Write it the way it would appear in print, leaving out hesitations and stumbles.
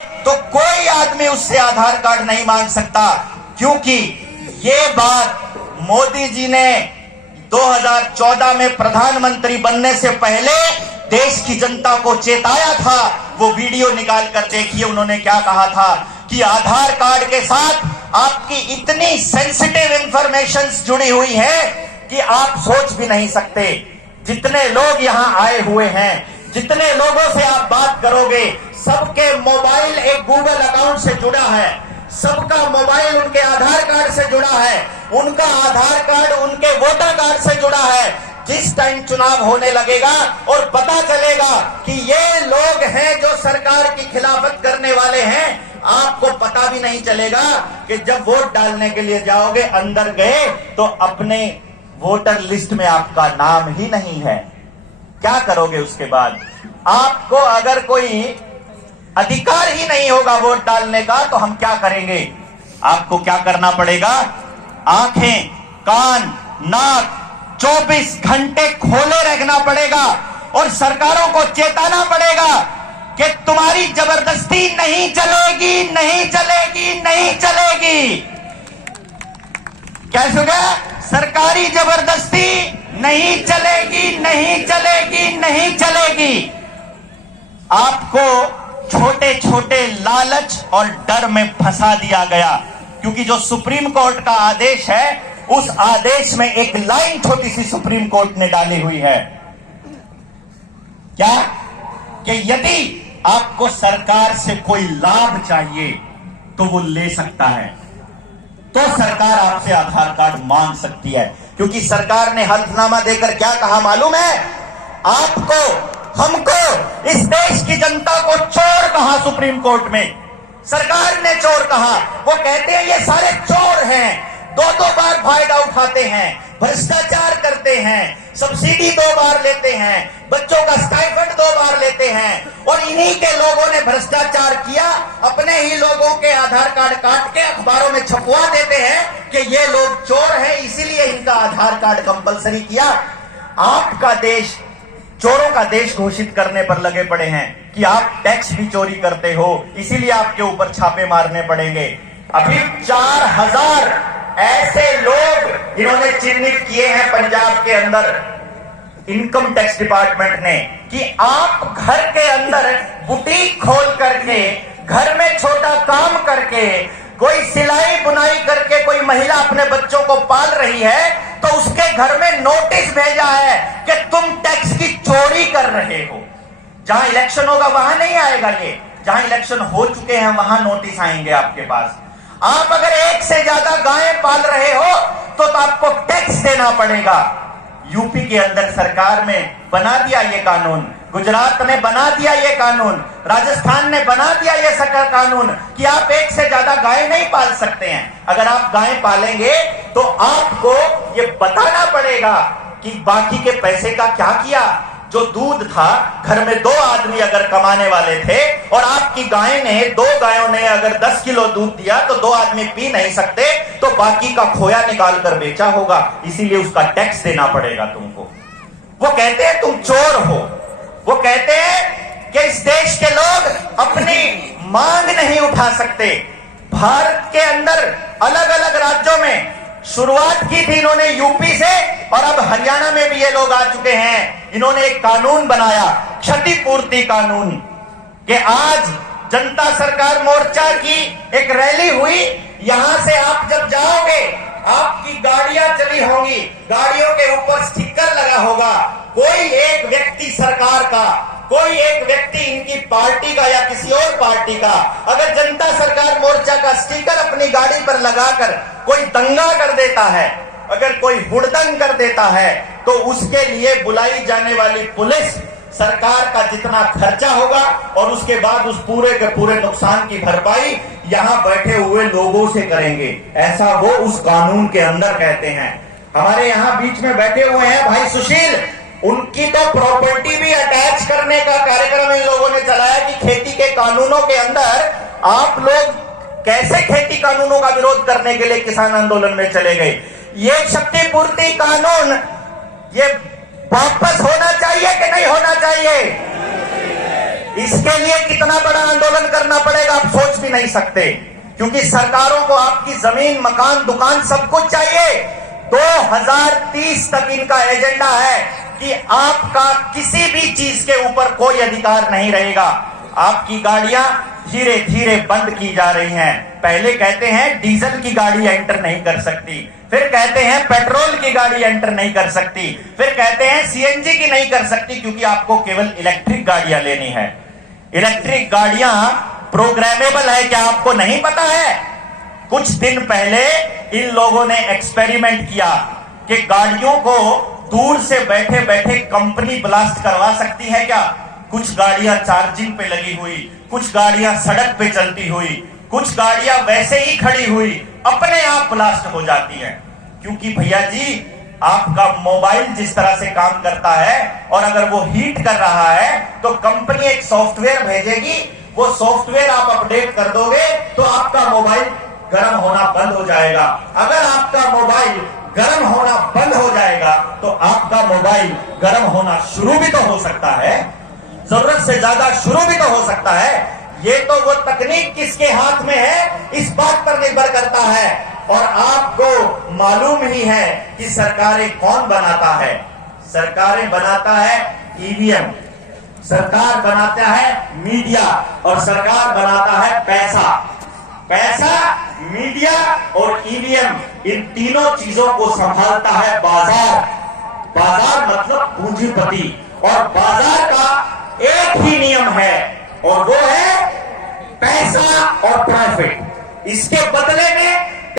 तो कोई आदमी उससे आधार कार्ड नहीं मांग सकता, क्योंकि ये बात मोदी जी ने 2014 में प्रधानमंत्री बनने से पहले देश की जनता को चेताया था। वो वीडियो निकाल कर देखिए, उन्होंने क्या कहा था कि आधार कार्ड के साथ आपकी इतनी सेंसिटिव इंफॉर्मेशंस जुड़ी हुई है कि आप सोच भी नहीं सकते। जितने लोग यहां आए हुए हैं, जितने लोगों से आप बात करोगे, सबके मोबाइल एक गूगल अकाउंट से जुड़ा है, सबका मोबाइल उनके आधार कार्ड से जुड़ा है, उनका आधार कार्ड उनके वोटर कार्ड से जुड़ा है। जिस टाइम चुनाव होने लगेगा और पता चलेगा कि ये लोग हैं जो सरकार की खिलाफत करने वाले हैं, आपको पता भी नहीं चलेगा कि जब वोट डालने के लिए जाओगे, अंदर गए तो अपने वोटर लिस्ट में आपका नाम ही नहीं है। क्या करोगे उसके बाद? आपको अगर कोई अधिकार ही नहीं होगा वोट डालने का, तो हम क्या करेंगे? आपको क्या करना पड़ेगा? आंखें, कान, नाक 24 घंटे खोले रखना पड़ेगा और सरकारों को चेताना पड़ेगा कि तुम्हारी जबरदस्ती नहीं चलेगी, नहीं चलेगी, नहीं चलेगी। क्या सुना? सरकारी जबरदस्ती नहीं चलेगी, नहीं चलेगी, नहीं चलेगी। आपको छोटे छोटे लालच और डर में फंसा दिया गया, क्योंकि जो सुप्रीम कोर्ट का आदेश है, उस आदेश में एक लाइन छोटी सी सुप्रीम कोर्ट ने डाली हुई है। क्या? कि यदि आपको सरकार से कोई लाभ चाहिए तो वो ले सकता है, तो सरकार आपसे आधार कार्ड मांग सकती है। क्योंकि सरकार ने हल्फनामा देकर क्या कहा मालूम है? आपको, हमको, इस देश की जनता को चोर कहा सुप्रीम कोर्ट में। सरकार ने चोर कहा। वो कहते हैं ये सारे चोर हैं, दो बार फायदा उठाते हैं, भ्रष्टाचार करते हैं, सब्सिडी 2 बार लेते हैं, बच्चों का स्टाइपेंड 2 बार लेते हैं, और इन्हीं के लोगों ने भ्रष्टाचार किया, अपने ही लोगों के आधार कार्ड काट के अखबारों में छपवा देते हैं कि ये लोग चोर हैं, इसीलिए इनका आधार कार्ड कंपलसरी किया। आपका देश चोरों का देश घोषित करने पर लगे पड़े हैं कि आप टैक्स भी चोरी करते हो, इसीलिए आपके ऊपर छापे मारने पड़ेंगे। अभी 4000 ऐसे लोग इन्होंने चिन्हित किए हैं पंजाब के अंदर, इनकम टैक्स डिपार्टमेंट ने, कि आप घर के अंदर बुटीक खोल करके, घर में छोटा काम करके, कोई सिलाई बुनाई करके कोई महिला अपने बच्चों को पाल रही है, तो उसके घर में नोटिस भेजा है कि तुम टैक्स की चोरी कर रहे हो। जहां इलेक्शन होगा वहां नहीं आएगा ये, जहां इलेक्शन हो चुके हैं वहां नोटिस आएंगे आपके पास। आप अगर 1 से ज्यादा गायें पाल रहे हो तो आपको टैक्स देना पड़ेगा। यूपी के अंदर सरकार में बना दिया ये कानून, गुजरात ने बना दिया ये कानून, राजस्थान ने बना दिया ये सरकार कानून कि आप 1 से ज्यादा गाय नहीं पाल सकते हैं। अगर आप गाय पालेंगे तो आपको ये बताना पड़ेगा कि बाकी के पैसे का क्या किया। जो दूध था, घर में 2 आदमी अगर कमाने वाले थे और आपकी गाय ने, 2 गायों ने अगर 10 किलो दूध दिया तो 2 आदमी पी नहीं सकते, तो बाकी का खोया निकाल कर बेचा होगा, इसीलिए उसका टैक्स देना पड़ेगा तुमको। वो कहते हैं तुम चोर हो। वो कहते हैं कि इस देश के लोग अपनी मांग नहीं उठा सकते। भारत के अंदर अलग अलग राज्यों में शुरुआत की थी इन्होंने यूपी से, और अब हरियाणा में भी ये लोग आ चुके हैं। इन्होंने एक कानून बनाया, क्षतिपूर्ति कानून, कि आज जनता सरकार मोर्चा की एक रैली हुई, यहां से आप जब जाओगे आपकी गाड़ियां चली होंगी, गाड़ियों के ऊपर स्टिकर लगा होगा, कोई एक व्यक्ति सरकार का, कोई एक व्यक्ति इनकी पार्टी का या किसी और पार्टी का अगर जनता सरकार मोर्चा का स्टिकर अपनी गाड़ी पर लगाकर कोई दंगा कर देता है, अगर कोई हुड़दंग कर देता है, तो उसके लिए बुलाई जाने वाली पुलिस सरकार का जितना खर्चा होगा और उसके बाद उस पूरे के पूरे नुकसान की भरपाई यहां बैठे हुए लोगों से करेंगे। ऐसा वो उस कानून के अंदर कहते हैं। हमारे यहां बीच में बैठे हुए हैं भाई सुशील, उनकी तो प्रॉपर्टी भी अटैच करने का कार्यक्रम इन लोगों ने चलाया कि खेती के कानूनों के अंदर आप लोग कैसे खेती कानूनों का विरोध करने के लिए किसान आंदोलन में चले गए। ये क्षतिपूर्ति कानून ये वापस होना चाहिए कि नहीं होना चाहिए? इसके लिए कितना बड़ा आंदोलन करना पड़ेगा आप सोच भी नहीं सकते, क्योंकि सरकारों को आपकी जमीन, मकान, दुकान सब कुछ चाहिए। 2030 तक इनका एजेंडा है कि आपका किसी भी चीज के ऊपर कोई अधिकार नहीं रहेगा। आपकी गाड़ियां धीरे धीरे बंद की जा रही हैं। पहले कहते हैं डीजल की गाड़ी एंटर नहीं कर सकती, फिर कहते हैं पेट्रोल की गाड़ी एंटर नहीं कर सकती, फिर कहते हैं सीएनजी की नहीं कर सकती, क्योंकि आपको केवल इलेक्ट्रिक गाड़ियां लेनी है। इलेक्ट्रिक गाड़ियां प्रोग्रामेबल है, क्या आपको नहीं पता है? कुछ दिन पहले इन लोगों ने एक्सपेरिमेंट किया कि गाड़ियों को दूर से बैठे बैठे कंपनी ब्लास्ट करवा सकती है क्या? कुछ गाड़ियां चार्जिंग पे लगी हुई, कुछ गाड़ियां सड़क पे चलती हुई, कुछ गाड़ियां वैसे ही खड़ी हुई अपने आप ब्लास्ट हो जाती हैं। क्योंकि भैया जी, आपका मोबाइल जिस तरह से काम करता है और अगर वो हीट कर रहा है तो कंपनी एक सॉफ्टवेयर भेजेगी, वो सॉफ्टवेयर आप अपडेट कर दोगे तो आपका मोबाइल गर्म होना बंद हो जाएगा। अगर आपका मोबाइल गर्म होना बंद हो जाएगा तो आपका मोबाइल गर्म होना शुरू भी तो हो सकता है, जरूरत से ज्यादा शुरू भी तो हो सकता है। ये तो वो तकनीक किसके हाथ में है इस बात पर निर्भर करता है। और आपको मालूम ही है कि सरकारें कौन बनाता है। सरकारें बनाता है ईवीएम, सरकार बनाता है मीडिया, और सरकार बनाता है पैसा। पैसा, मीडिया और ईवीएम, इन तीनों चीजों को संभालता है बाजार। बाजार मतलब पूंजीपति, और बाजार का एक ही नियम है और वो है पैसा और प्रॉफिट। इसके बदले में